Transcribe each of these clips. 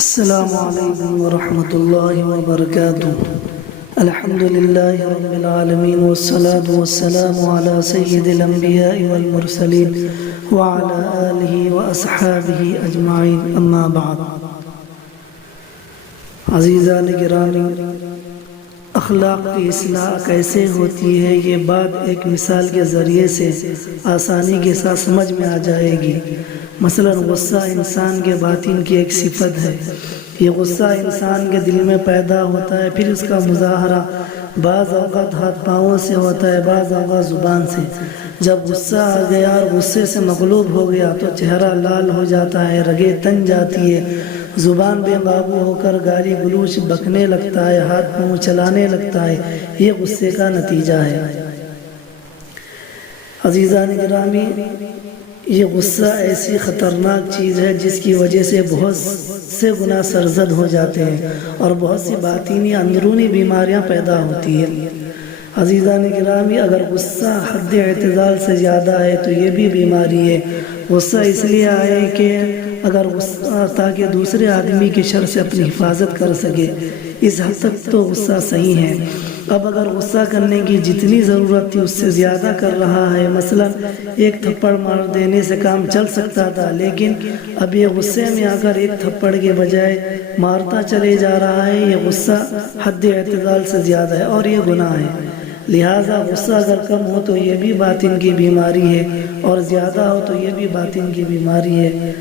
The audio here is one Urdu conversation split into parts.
السلام علیکم ورحمۃ اللہ وبرکاتہ۔ الحمد للہ رب العالمین والصلاة والسلام علی سید الانبیاء والمرسلین وعلی آلہ واصحابہ اجمعین، اما بعد۔ عزیزان گرامی، اخلاق کی اصلاح کیسے ہوتی ہے، یہ بات ایک مثال کے ذریعے سے آسانی کے ساتھ سمجھ میں آ جائے گی۔ مثلا غصہ انسان کے باطن کی ایک صفت ہے۔ یہ غصہ انسان کے دل میں پیدا ہوتا ہے، پھر اس کا مظاہرہ بعض اوقات ہاتھ پاؤں سے ہوتا ہے، بعض اوقات زبان سے۔ جب غصہ آ گیا اور غصے سے مغلوب ہو گیا تو چہرہ لال ہو جاتا ہے، رگیں تن جاتی ہے، زبان بے قابو ہو کر گالی گلوچ بکنے لگتا ہے، ہاتھ پاؤں چلانے لگتا ہے۔ یہ غصے کا نتیجہ ہے۔ عزیزان گرامی، یہ غصہ ایسی خطرناک چیز ہے جس کی وجہ سے بہت سے گناہ سرزد ہو جاتے ہیں اور بہت سی باطنی اندرونی بیماریاں پیدا ہوتی ہیں۔ عزیزان گرامی، اگر غصہ حد اعتدال سے زیادہ ہے تو یہ بھی بیماری ہے۔ غصہ اس لیے آئے کہ اگر غصہ تاکہ دوسرے آدمی کی شر سے اپنی حفاظت کر سکے، اس حد تک تو غصہ صحیح ہے۔ اب اگر غصہ کرنے کی جتنی ضرورت تھی اس سے زیادہ کر رہا ہے، مثلا ایک تھپڑ مار دینے سے کام چل سکتا تھا، لیکن اب یہ غصے میں آ کر ایک تھپڑ کے بجائے مارتا چلے جا رہا ہے، یہ غصہ حد اعتدال سے زیادہ ہے اور یہ گناہ ہے۔ لہٰذا غصہ اگر کم ہو تو یہ بھی باطن کی بیماری ہے اور زیادہ ہو تو یہ بھی باطن کی بیماری ہے۔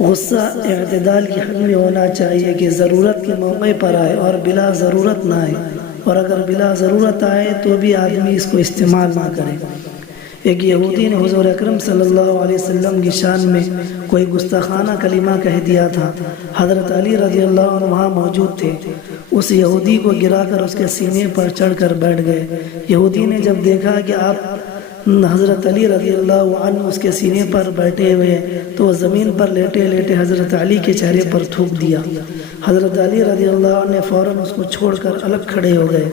غصہ اعتدال کی حد میں ہونا چاہیے کہ ضرورت کے موقع پر آئے اور بلا ضرورت نہ آئے، اور اگر بلا ضرورت آئے تو بھی آدمی اس کو استعمال نہ کرے۔ ایک یہودی نے حضور اکرم صلی اللہ علیہ وسلم کی شان میں کوئی گستاخانہ کلمہ کہہ دیا تھا۔ حضرت علی رضی اللہ عنہ وہاں موجود تھے۔ اس یہودی کو گرا کر اس کے سینے پر چڑھ کر بیٹھ گئے۔ یہودی نے جب دیکھا کہ آپ حضرت علی رضی اللہ عنہ اس کے سینے پر بیٹھے ہوئے تو وہ زمین پر لیٹے لیٹے حضرت علی کے چہرے پر تھوک دیا۔ حضرت علی رضی اللہ عنہ نے فوراً اس کو چھوڑ کر الگ کھڑے ہو گئے۔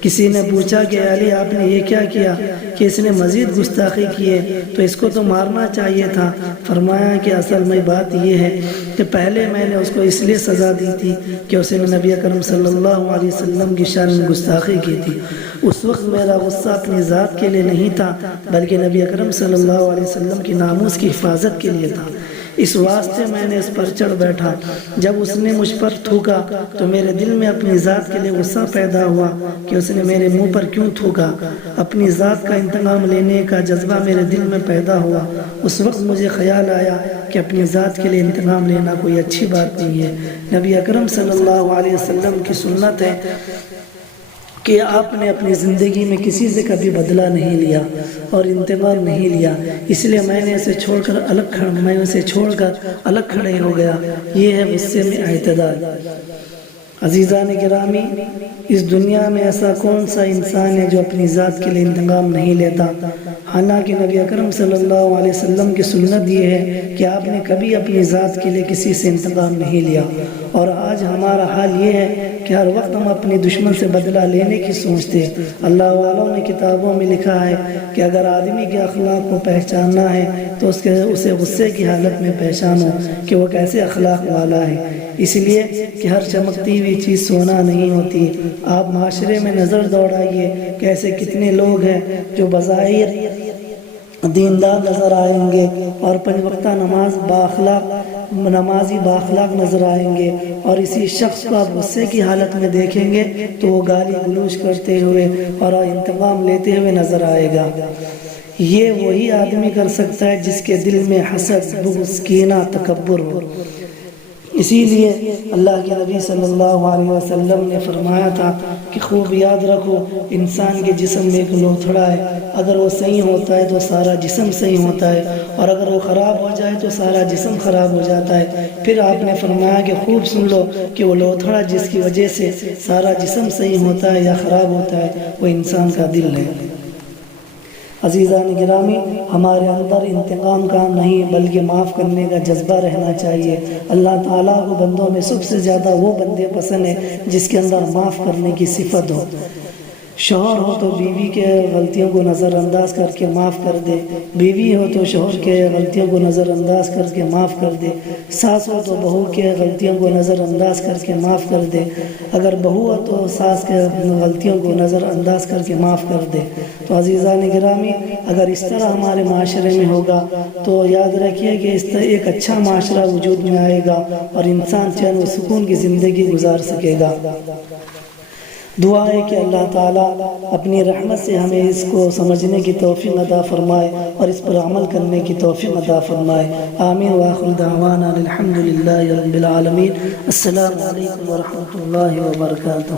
کسی نے پوچھا کہ علی، آپ نے یہ کیا کیا کہ اس نے مزید گستاخی کی ہے، تو اس کو تو مارنا چاہیے تھا۔ فرمایا کہ اصل میں بات یہ ہے کہ پہلے میں نے اس کو اس لیے سزا دی تھی کہ اس نے نبی اکرم صلی اللہ علیہ وسلم کی شان میں گستاخی کی تھی۔ اس وقت میرا غصہ اپنی ذات کے لیے نہیں تھا بلکہ نبی اکرم صلی اللہ علیہ وسلم کی ناموس کی حفاظت کے لیے تھا، اس واسطے میں نے اس پر چڑھ بیٹھا۔ جب اس نے مجھ پر تھوکا تو میرے دل میں اپنی ذات کے لیے غصہ پیدا ہوا کہ اس نے میرے منہ پر کیوں تھوکا۔ اپنی ذات کا انتقام لینے کا جذبہ میرے دل میں پیدا ہوا۔ اس وقت مجھے خیال آیا کہ اپنی ذات کے لیے انتقام لینا کوئی اچھی بات نہیں ہے۔ نبی اکرم صلی اللہ علیہ وسلم کی سنت ہے کہ آپ نے اپنی زندگی میں کسی سے کبھی بدلہ نہیں لیا اور انتقام نہیں لیا، اس لیے میں نے اسے چھوڑ کر الگ کھڑے ہو گیا۔ یہ ہے غصے میں اعتدال۔ عزیزان گرامی، اس دنیا میں ایسا کون سا انسان ہے جو اپنی ذات کے لیے انتقام نہیں لیتا؟ حالانکہ نبی اکرم صلی اللہ علیہ وسلم کی سنت یہ ہے کہ آپ نے کبھی اپنی ذات کے لیے کسی سے انتقام نہیں لیا، اور آج ہمارا حال یہ ہے کہ ہر وقت ہم اپنے دشمن سے بدلہ لینے کی سوچتے ہیں۔ اللہ والوں نے کتابوں میں لکھا ہے کہ اگر آدمی کے اخلاق کو پہچاننا ہے تو اسے غصے کی حالت میں پہچانو کہ وہ کیسے اخلاق والا ہے، اس لیے کہ ہر چمکتی ہوئی چیز سونا نہیں ہوتی۔ آپ معاشرے میں نظر دوڑائیے کہ ایسے کتنے لوگ ہیں جو بظاہر دیندار نظر آئیں گے اور 5 وقتہ نمازی بااخلاق نظر آئیں گے، اور اسی شخص کو آپ غصے کی حالت میں دیکھیں گے تو وہ گالی گلوچ کرتے ہوئے اور انتقام لیتے ہوئے نظر آئے گا۔ یہ وہی آدمی کر سکتا ہے جس کے دل میں حسد، بغض، کینہ، تکبر ہو۔ اسی لیے اللہ کے نبی صلی اللہ علیہ وسلم نے فرمایا تھا کہ خوب یاد رکھو، انسان کے جسم میں ایک لوتھڑا ہے، اگر وہ صحیح ہوتا ہے تو سارا جسم صحیح ہوتا ہے، اور اگر وہ خراب ہو جائے تو سارا جسم خراب ہو جاتا ہے۔ پھر آپ نے فرمایا کہ خوب سن لو کہ وہ لوتھڑا جس کی وجہ سے سارا جسم صحیح ہوتا ہے یا خراب ہوتا ہے، وہ انسان کا دل ہے۔ عزیزان گرامی، ہمارے اندر انتقام کا نہیں بلکہ معاف کرنے کا جذبہ رہنا چاہیے۔ اللہ تعالیٰ کو بندوں میں سب سے زیادہ وہ بندے پسند ہیں جس کے اندر معاف کرنے کی صفت ہو۔ شوہر ہو تو بیوی کے غلطیوں کو نظر انداز کر کے معاف کر دے، بیوی ہو تو شوہر کے غلطیوں کو نظر انداز کر کے معاف کر دے، ساس ہو تو بہو کے غلطیوں کو نظر انداز کر کے معاف کر دے، اگر بہو ہو تو ساس کے غلطیوں کو نظر انداز کر کے معاف کر دے۔ تو عزیزان گرامی، اگر اس طرح ہمارے معاشرے میں ہوگا تو یاد رکھیے کہ اس طرح ایک اچھا معاشرہ وجود میں آئے گا اور انسان چین و سکون کی زندگی گزار سکے گا۔ دعا ہے کہ اللہ تعالیٰ اپنی رحمت سے ہمیں اس کو سمجھنے کی توفیق عطا فرمائے اور اس پر عمل کرنے کی توفیق عطا فرمائے۔ آمین وآخر دعوانا الحمد للہ رب العالمین۔ السلام علیکم ورحمۃ اللہ وبرکاتہ۔